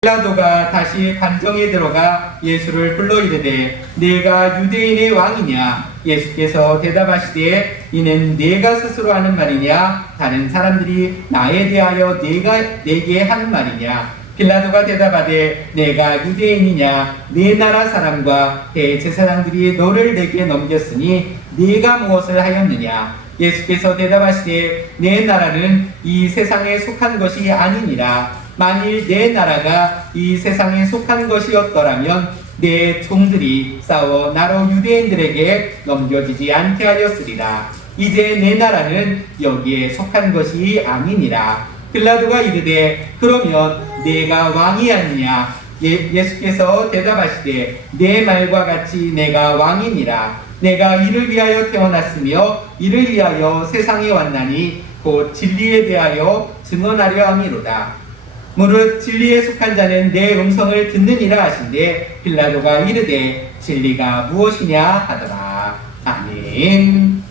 빌라도가 다시 관정에 들어가 예수를 불러 이르되 네가 유대인의 왕이냐? 예수께서 대답하시되 이는 네가 스스로 하는 말이냐? 다른 사람들이 나에 대하여 내게 한 말이냐? 빌라도가 대답하되 내가 유대인이냐? 네 나라 사람과 대제사장들이 너를 내게 넘겼으니 네가 무엇을 하였느냐? 예수께서 대답하시되 내 나라는 이 세상에 속한 것이 아니니라. 만일 내 나라가 이 세상에 속한 것이었더라면 내 종들이 싸워 나로 유대인들에게 넘겨지지 않게 하였으리라. 이제 내 나라는 여기에 속한 것이 아니니라. 빌라도가 이르되 그러면 내가 왕이 아니냐? 예수께서 대답하시되 내 말과 같이 내가 왕이니라. 내가 이를 위하여 태어났으며 이를 위하여 세상에 왔나니 곧 진리에 대하여 증언하려 함이로다. 무릇 진리에 속한 자는 내 음성을 듣느니라 하신대 빌라도가 이르되 진리가 무엇이냐 하더라. 아멘.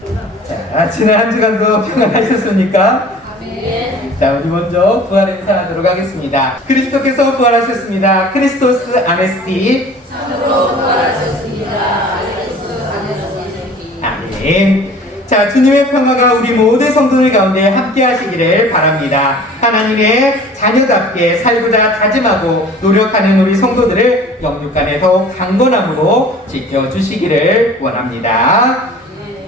자, 지난 한 주간도 평안하셨습니까? 아멘. 자, 우리 먼저 부활 인사하도록 하겠습니다. 그리스도께서 부활하셨습니다. 크리스토스 아네스티. 참으로 부활하셨습니다. 아멘. 자, 주님의 평화가 우리 모든 성도들 가운데 함께 하시기를 바랍니다. 하나님의 자녀답게 살고자 다짐하고 노력하는 우리 성도들을 영육간에 더욱 강건함으로 지켜주시기를 원합니다.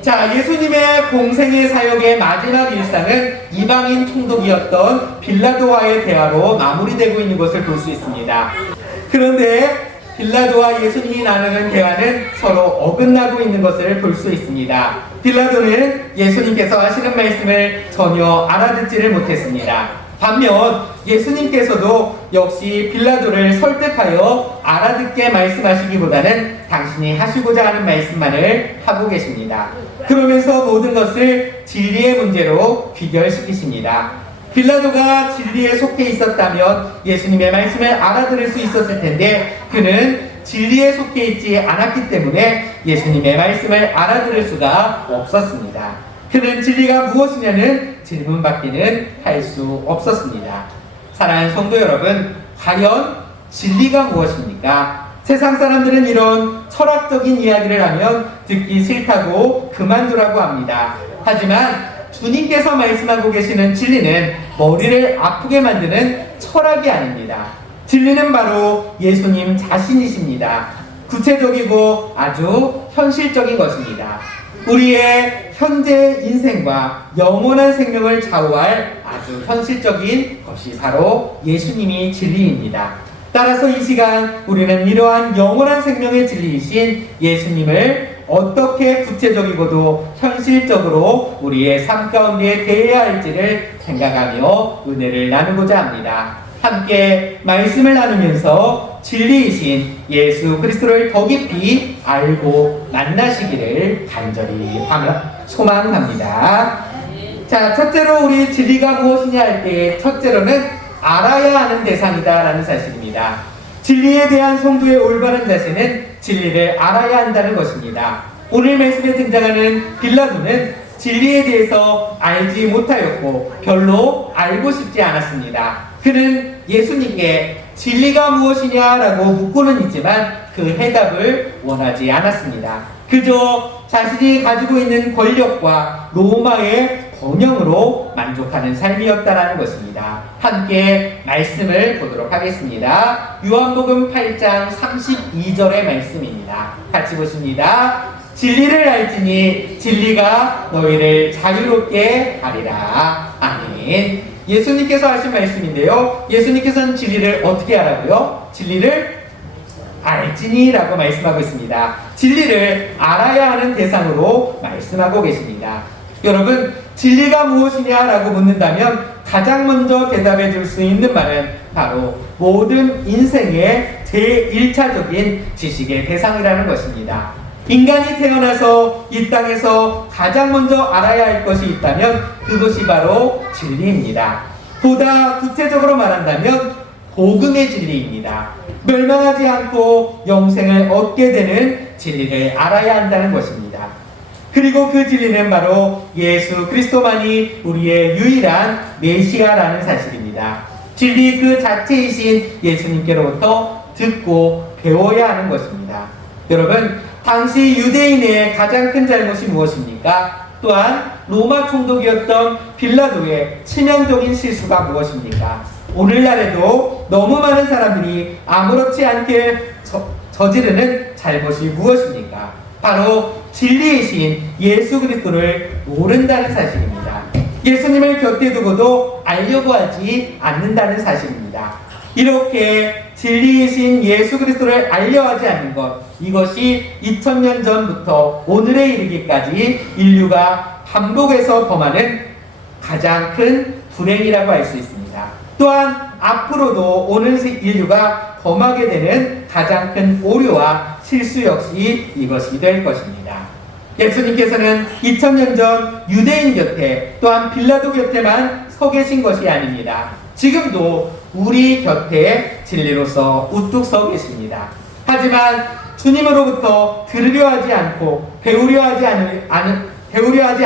자, 예수님의 공생의 사역의 마지막 일상은 이방인 총독이었던 빌라도와의 대화로 마무리되고 있는 것을 볼 수 있습니다. 그런데 빌라도와 예수님이 나누는 대화는 서로 어긋나고 있는 것을 볼 수 있습니다. 빌라도는 예수님께서 하시는 말씀을 전혀 알아듣지를 못했습니다. 반면 예수님께서도 역시 빌라도를 설득하여 알아듣게 말씀하시기보다는 당신이 하시고자 하는 말씀만을 하고 계십니다. 그러면서 모든 것을 진리의 문제로 귀결시키십니다. 빌라도가 진리에 속해 있었다면 예수님의 말씀을 알아들을 수 있었을 텐데 그는 진리에 속해 있지 않았기 때문에 예수님의 말씀을 알아들을 수가 없었습니다. 그는 진리가 무엇이냐는 질문밖에는 할 수 없었습니다. 사랑하는 성도 여러분, 과연 진리가 무엇입니까? 세상 사람들은 이런 철학적인 이야기를 하면 듣기 싫다고 그만두라고 합니다. 하지만 주님께서 말씀하고 계시는 진리는 머리를 아프게 만드는 철학이 아닙니다. 진리는 바로 예수님 자신이십니다. 구체적이고 아주 현실적인 것입니다. 우리의 현재 인생과 영원한 생명을 좌우할 아주 현실적인 것이 바로 예수님이 진리입니다. 따라서 이 시간 우리는 이러한 영원한 생명의 진리이신 예수님을 어떻게 구체적이고도 현실적으로 우리의 삶 가운데 대해야 할지를 생각하며 은혜를 나누고자 합니다. 함께 말씀을 나누면서 진리이신 예수 그리스도를 더 깊이 알고 만나시기를 간절히 소망합니다. 자, 첫째로 우리 진리가 무엇이냐 할 때 첫째로는 알아야 하는 대상이다 라는 사실입니다. 진리에 대한 성도의 올바른 자세는 진리를 알아야 한다는 것입니다. 오늘 말씀에 등장하는 빌라도는 진리에 대해서 알지 못하였고 별로 알고 싶지 않았습니다. 그는 예수님께 진리가 무엇이냐라고 묻고는 있지만 그 해답을 원하지 않았습니다. 그저 자신이 가지고 있는 권력과 로마의 번영으로 만족하는 삶이었다라는 것입니다. 함께 말씀을 보도록 하겠습니다. 요한복음 8장 32절의 말씀입니다. 같이 보십니다. 진리를 알지니 진리가 너희를 자유롭게 하리라. 아멘. 예수님께서 하신 말씀인데요. 예수님께서는 진리를 어떻게 하라고요? 진리를 알지니 라고 말씀하고 있습니다. 진리를 알아야 하는 대상으로 말씀하고 계십니다. 여러분, 진리가 무엇이냐라고 묻는다면 가장 먼저 대답해 줄 수 있는 말은 바로 모든 인생의 제1차적인 지식의 대상이라는 것입니다. 인간이 태어나서 이 땅에서 가장 먼저 알아야 할 것이 있다면 그것이 바로 진리입니다. 보다 구체적으로 말한다면 복음의 진리입니다. 멸망하지 않고 영생을 얻게 되는 진리를 알아야 한다는 것입니다. 그리고 그 진리는 바로 예수 그리스도만이 우리의 유일한 메시아라는 사실입니다. 진리 그 자체이신 예수님께로부터 듣고 배워야 하는 것입니다. 여러분, 당시 유대인의 가장 큰 잘못이 무엇입니까? 또한 로마 총독이었던 빌라도의 치명적인 실수가 무엇입니까? 오늘날에도 너무 많은 사람들이 아무렇지 않게 저지르는 잘못이 무엇입니까? 바로 진리이신 예수 그리스도를 모른다는 사실입니다. 예수님을 곁에 두고도 알려고 하지 않는다는 사실입니다. 이렇게 진리이신 예수 그리스도를 알려하지 않는 것, 이것이 2000년 전부터 오늘에 이르기까지 인류가 반복해서 범하는 가장 큰 불행이라고 할 수 있습니다. 또한 앞으로도 오늘 인류가 범하게 되는 가장 큰 오류와 실수 역시 이것이 될 것입니다. 예수님께서는 2000년 전 유대인 곁에 또한 빌라도 곁에만 서 계신 것이 아닙니다. 지금도 우리 곁에 진리로서 우뚝 서 계십니다. 하지만 주님으로부터 들으려 하지 않고 배우려 하지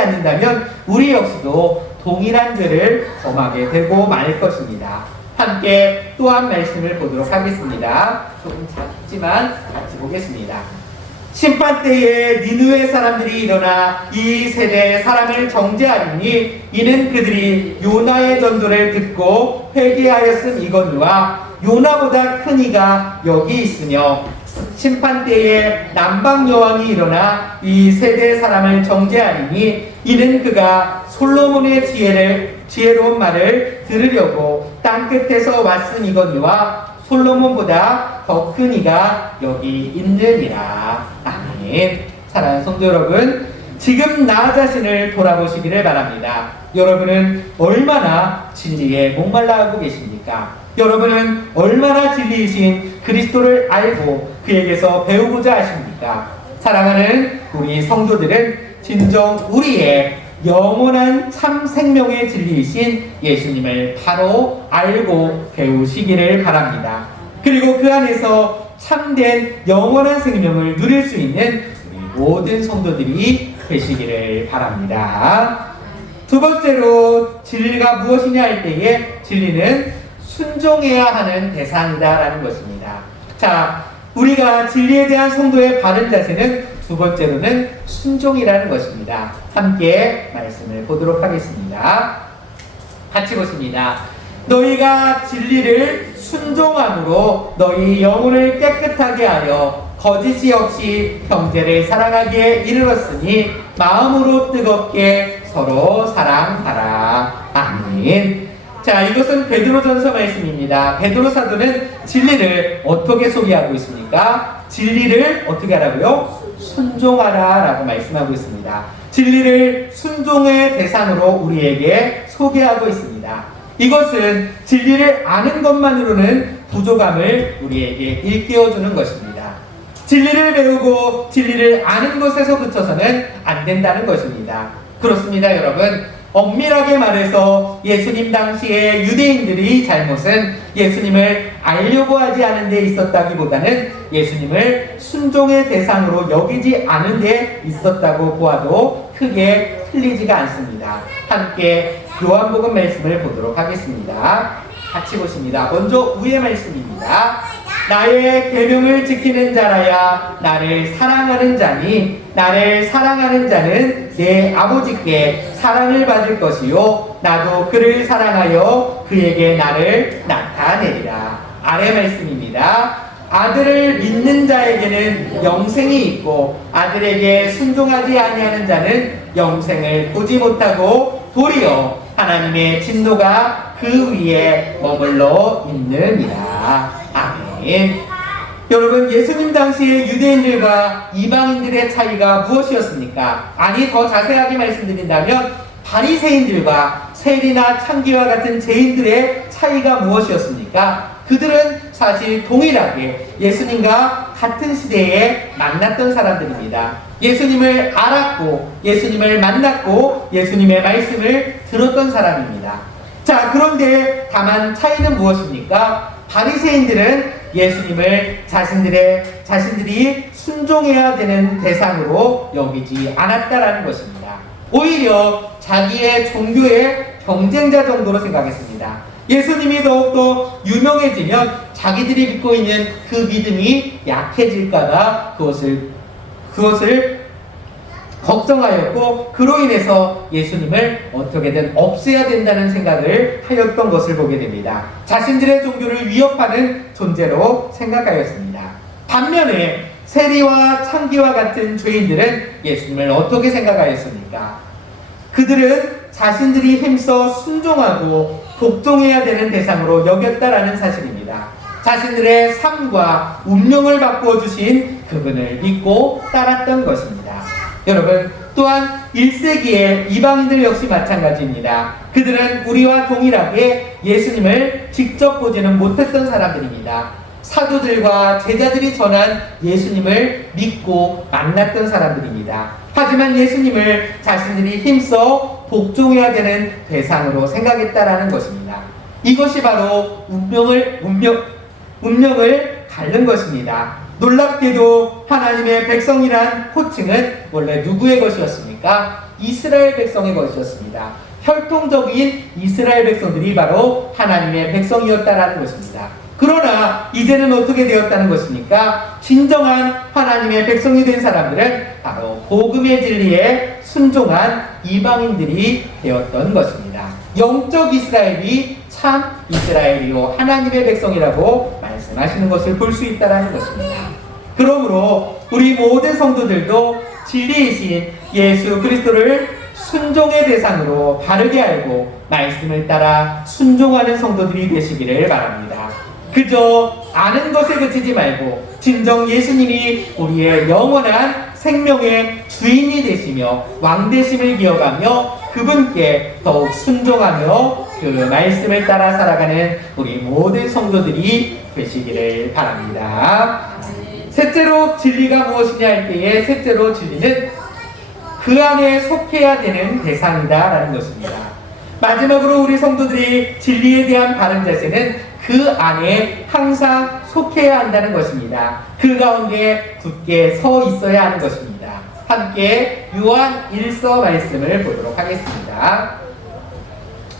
않는다면 우리 역시도 동일한 죄를 범하게 되고 말 것입니다. 함께 또 한 말씀을 보도록 하겠습니다. 조금 작지만 같이 보겠습니다. 심판 때에 니느웨 사람들이 일어나 이 세대 사람을 정죄하리니 이는 그들이 요나의 전도를 듣고 회개하였음이거니와 요나보다 큰 이가 여기 있으며 심판 때에 남방 여왕이 일어나 이 세대 사람을 정죄하리니 이는 그가 솔로몬의 지혜로운 말을 들으려고 땅끝에서 왔음이거니와 솔로몬보다 더 큰 이가 여기 있느니라. 아멘. 사랑하는 성도 여러분, 지금 나 자신을 돌아보시기를 바랍니다. 여러분은 얼마나 진리에 목말라하고 계십니까? 여러분은 얼마나 진리이신 그리스도를 알고 그에게서 배우고자 하십니까? 사랑하는 우리 성도들은 진정 우리의 영원한 참 생명의 진리이신 예수님을 바로 알고 배우시기를 바랍니다. 그리고 그 안에서 참된 영원한 생명을 누릴 수 있는 우리 모든 성도들이 되시기를 바랍니다. 두 번째로 진리가 무엇이냐 할 때에 진리는 순종해야 하는 대상이다라는 것입니다. 자, 우리가 진리에 대한 성도의 바른 자세는 두 번째로는 순종이라는 것입니다. 함께 말씀을 보도록 하겠습니다. 같이 보십니다. 너희가 진리를 순종함으로 너희 영혼을 깨끗하게 하여 거짓이 없이 형제를 사랑하기에 이르렀으니 마음으로 뜨겁게 서로 사랑하라. 아멘. 자, 이것은 베드로전서 말씀입니다. 베드로 사도는 진리를 어떻게 소개하고 있습니까? 진리를 어떻게 하라고요? 순종하라 라고 말씀하고 있습니다. 진리를 순종의 대상으로 우리에게 소개하고 있습니다. 이것은 진리를 아는 것만으로는 부족함을 우리에게 일깨워주는 것입니다. 진리를 배우고 진리를 아는 것에서 그쳐서는 안 된다는 것입니다. 그렇습니다, 여러분. 엄밀하게 말해서 예수님 당시의 유대인들의 잘못은 예수님을 알려고 하지 않은 데 있었다기보다는 예수님을 순종의 대상으로 여기지 않은 데 있었다고 보아도 크게 틀리지가 않습니다. 함께 요한복음 말씀을 보도록 하겠습니다. 같이 보십니다. 먼저 위의 말씀입니다. 나의 계명을 지키는 자라야 나를 사랑하는 자니 나를 사랑하는 자는 내 아버지께 사랑을 받을 것이요 나도 그를 사랑하여 그에게 나를 나타내리라. 아래 말씀입니다. 아들을 믿는 자에게는 영생이 있고 아들에게 순종하지 아니하는 자는 영생을 보지 못하고 도리어 하나님의 진노가 그 위에 머물러 있느니라. 아멘. 여러분, 예수님 당시의 유대인들과 이방인들의 차이가 무엇이었습니까? 아니, 더 자세하게 말씀드린다면 바리새인들과 세리나 창기와 같은 죄인들의 차이가 무엇이었습니까? 그들은 사실 동일하게 예수님과 같은 시대에 만났던 사람들입니다. 예수님을 알았고 예수님을 만났고 예수님의 말씀을 들었던 사람입니다. 자, 그런데 다만 차이는 무엇입니까? 바리새인들은 예수님을 자신들이 순종해야 되는 대상으로 여기지 않았다라는 것입니다. 오히려 자기의 종교의 경쟁자 정도로 생각했습니다. 예수님이 더욱더 유명해지면 자기들이 믿고 있는 그 믿음이 약해질까봐 그것을 걱정하였고, 그로 인해서 예수님을 어떻게든 없애야 된다는 생각을 하였던 것을 보게 됩니다. 자신들의 종교를 위협하는 존재로 생각하였습니다. 반면에 세리와 창기와 같은 죄인들은 예수님을 어떻게 생각하였습니까? 그들은 자신들이 힘써 순종하고 복종해야 되는 대상으로 여겼다라는 사실입니다. 자신들의 삶과 운명을 바꾸어 주신 그분을 믿고 따랐던 것입니다. 여러분, 또한 1세기의 이방인들 역시 마찬가지입니다. 그들은 우리와 동일하게 예수님을 직접 보지는 못했던 사람들입니다. 사도들과 제자들이 전한 예수님을 믿고 만났던 사람들입니다. 하지만 예수님을 자신들이 힘써 복종해야 되는 대상으로 생각했다라는 것입니다. 이것이 바로 운명을 가른 것입니다. 놀랍게도 하나님의 백성이란 호칭은 원래 누구의 것이었습니까? 이스라엘 백성의 것이었습니다. 혈통적인 이스라엘 백성들이 바로 하나님의 백성이었다라는 것입니다. 그러나 이제는 어떻게 되었다는 것입니까? 진정한 하나님의 백성이 된 사람들은 바로 복음의 진리에 순종한 이방인들이 되었던 것입니다. 영적 이스라엘이 참 이스라엘이요 하나님의 백성이라고 말씀하시는 것을 볼 수 있다는 것입니다. 그러므로 우리 모든 성도들도 진리이신 예수 그리스도를 순종의 대상으로 바르게 알고 말씀을 따라 순종하는 성도들이 되시기를 바랍니다. 그저 아는 것에 그치지 말고 진정 예수님이 우리의 영원한 생명의 주인이 되시며 왕 되심을 기억하며 그분께 더욱 순종하며 그 말씀을 따라 살아가는 우리 모든 성도들이 되시기를 바랍니다. 셋째로 진리가 무엇이냐 할 때에 셋째로 진리는 그 안에 속해야 되는 대상이다 라는 것입니다. 마지막으로 우리 성도들이 진리에 대한 바른 자세는 그 안에 항상 속해야 한다는 것입니다. 그 가운데 굳게 서 있어야 하는 것입니다. 함께 요한 1서 말씀을 보도록 하겠습니다.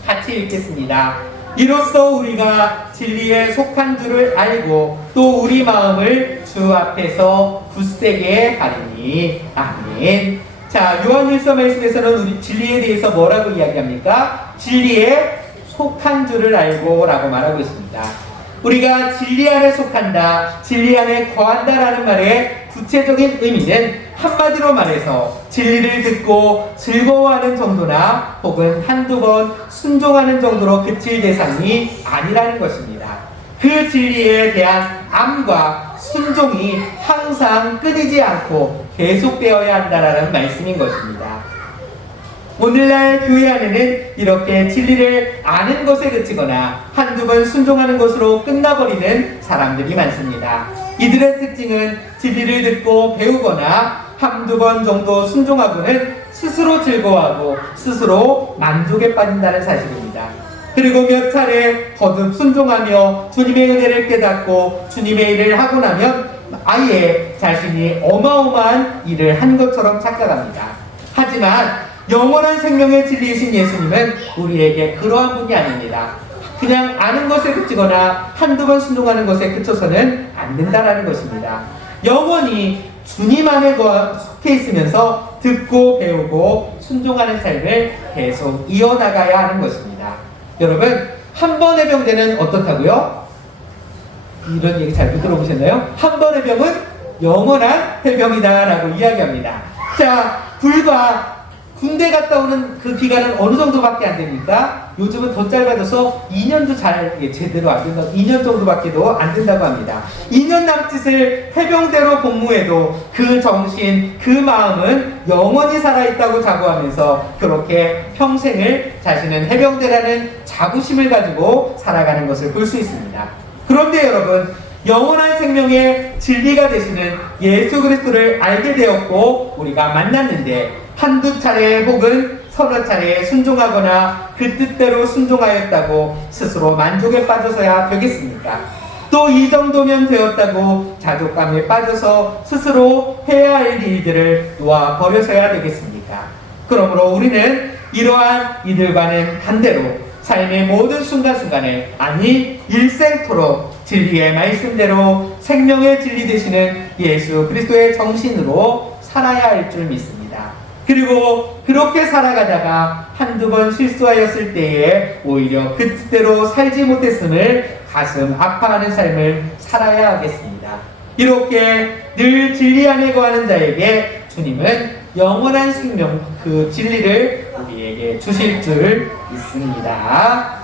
같이 읽겠습니다. 이로써 우리가 진리에 속한 줄을 알고 또 우리 마음을 주 앞에서 굳세게 하리니. 아멘. 자, 요한 1서 말씀에서는 우리 진리에 대해서 뭐라고 이야기합니까? 진리에 속한 줄을 알고 라고 말하고 있습니다. 우리가 진리 안에 속한다, 진리 안에 거한다 라는 말의 구체적인 의미는 한마디로 말해서 진리를 듣고 즐거워하는 정도나 혹은 한두 번 순종하는 정도로 그칠 대상이 아니라는 것입니다. 그 진리에 대한 암과 순종이 항상 끊이지 않고 계속되어야 한다라는 말씀인 것입니다. 오늘날 교회 안에는 이렇게 진리를 아는 것에 그치거나 한두 번 순종하는 것으로 끝나버리는 사람들이 많습니다. 이들의 특징은 진리를 듣고 배우거나 한두 번 정도 순종하고는 스스로 즐거워하고 스스로 만족에 빠진다는 사실입니다. 그리고 몇 차례 거듭 순종하며 주님의 은혜를 깨닫고 주님의 일을 하고 나면 아예 자신이 어마어마한 일을 한 것처럼 착각합니다. 하지만 영원한 생명의 진리이신 예수님은 우리에게 그러한 분이 아닙니다. 그냥 아는 것에 그치거나 한두 번 순종하는 것에 그쳐서는 안 된다는 것입니다. 영원히 주님 안에 속해 있으면서 듣고 배우고 순종하는 삶을 계속 이어나가야 하는 것입니다. 여러분, 한 번의 병되는 어떻다고요? 이런 얘기 잘 들어보셨나요? 한 번의 병은 영원한 해병이다 라고 이야기합니다. 자, 불과 군대 갔다 오는 그 기간은 어느 정도밖에 안 됩니까? 요즘은 더 짧아져서 2년도 제대로 안 된다. 2년 정도밖에도 안 된다고 합니다. 2년 남짓을 해병대로 복무해도 그 정신, 그 마음은 영원히 살아있다고 자부하면서 그렇게 평생을 자신은 해병대라는 자부심을 가지고 살아가는 것을 볼 수 있습니다. 그런데 여러분, 영원한 생명의 진리가 되시는 예수 그리스도를 알게 되었고 우리가 만났는데 한두 차례 혹은 서너 차례 순종하거나 그 뜻대로 순종하였다고 스스로 만족에 빠져서야 되겠습니까? 또 이 정도면 되었다고 자족감에 빠져서 스스로 해야 할 일들을 놓아 버려서야 되겠습니까? 그러므로 우리는 이러한 이들과는 반대로 삶의 모든 순간순간에, 아니 일생토록 진리의 말씀대로 생명의 진리 되시는 예수 그리스도의 정신으로 살아야 할 줄 믿습니다. 그리고 그렇게 살아가다가 한두 번 실수하였을 때에 오히려 그 뜻대로 살지 못했음을 가슴 아파하는 삶을 살아야 하겠습니다. 이렇게 늘 진리 안에 거하는 자에게 주님은 영원한 생명, 그 진리를 우리에게 주실 줄 믿습니다.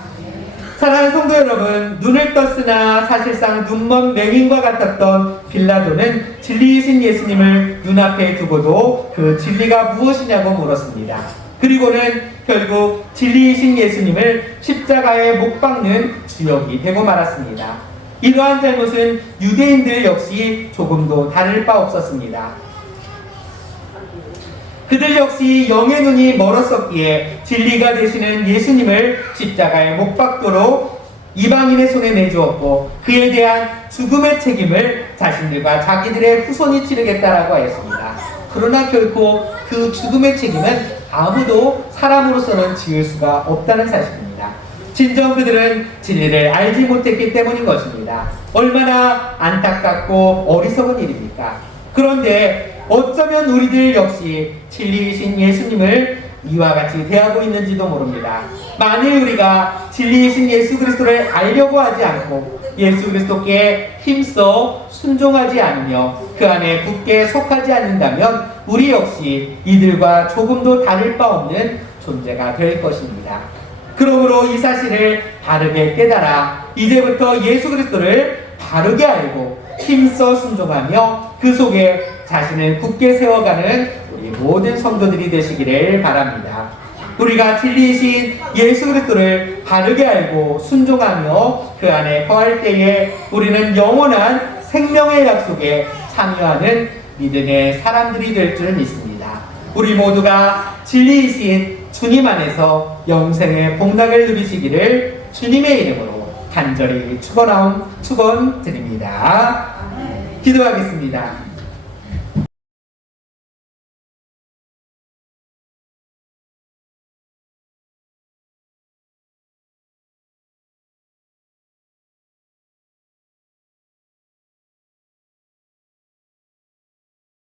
사랑하는 성도 여러분, 눈을 떴으나 사실상 눈먼 맹인과 같았던 빌라도는 진리이신 예수님을 눈앞에 두고도 그 진리가 무엇이냐고 물었습니다. 그리고는 결국 진리이신 예수님을 십자가에 못 박는 주역이 되고 말았습니다. 이러한 잘못은 유대인들 역시 조금도 다를 바 없었습니다. 그들 역시 영의 눈이 멀었었기에 진리가 되시는 예수님을 십자가에 못 박도록 이방인의 손에 내주었고, 그에 대한 죽음의 책임을 자신들과 자기들의 후손이 치르겠다라고 하였습니다. 그러나 결코 그 죽음의 책임은 아무도 사람으로서는 지을 수가 없다는 사실입니다. 진정 그들은 진리를 알지 못했기 때문인 것입니다. 얼마나 안타깝고 어리석은 일입니까? 그런데 어쩌면 우리들 역시 진리이신 예수님을 이와 같이 대하고 있는지도 모릅니다. 만일 우리가 진리이신 예수 그리스도를 알려고 하지 않고 예수 그리스도께 힘써 순종하지 않으며 그 안에 굳게 속하지 않는다면 우리 역시 이들과 조금도 다를 바 없는 존재가 될 것입니다. 그러므로 이 사실을 바르게 깨달아 이제부터 예수 그리스도를 바르게 알고 힘써 순종하며 그 속에 자신을 굳게 세워가는 우리 모든 성도들이 되시기를 바랍니다. 우리가 진리이신 예수 그리스도를 바르게 알고 순종하며 그 안에 거할 때에 우리는 영원한 생명의 약속에 참여하는 믿음의 사람들이 될 줄 믿습니다. 우리 모두가 진리이신 주님 안에서 영생의 복락을 누리시기를 주님의 이름으로 간절히 축원드립니다. 기도하겠습니다.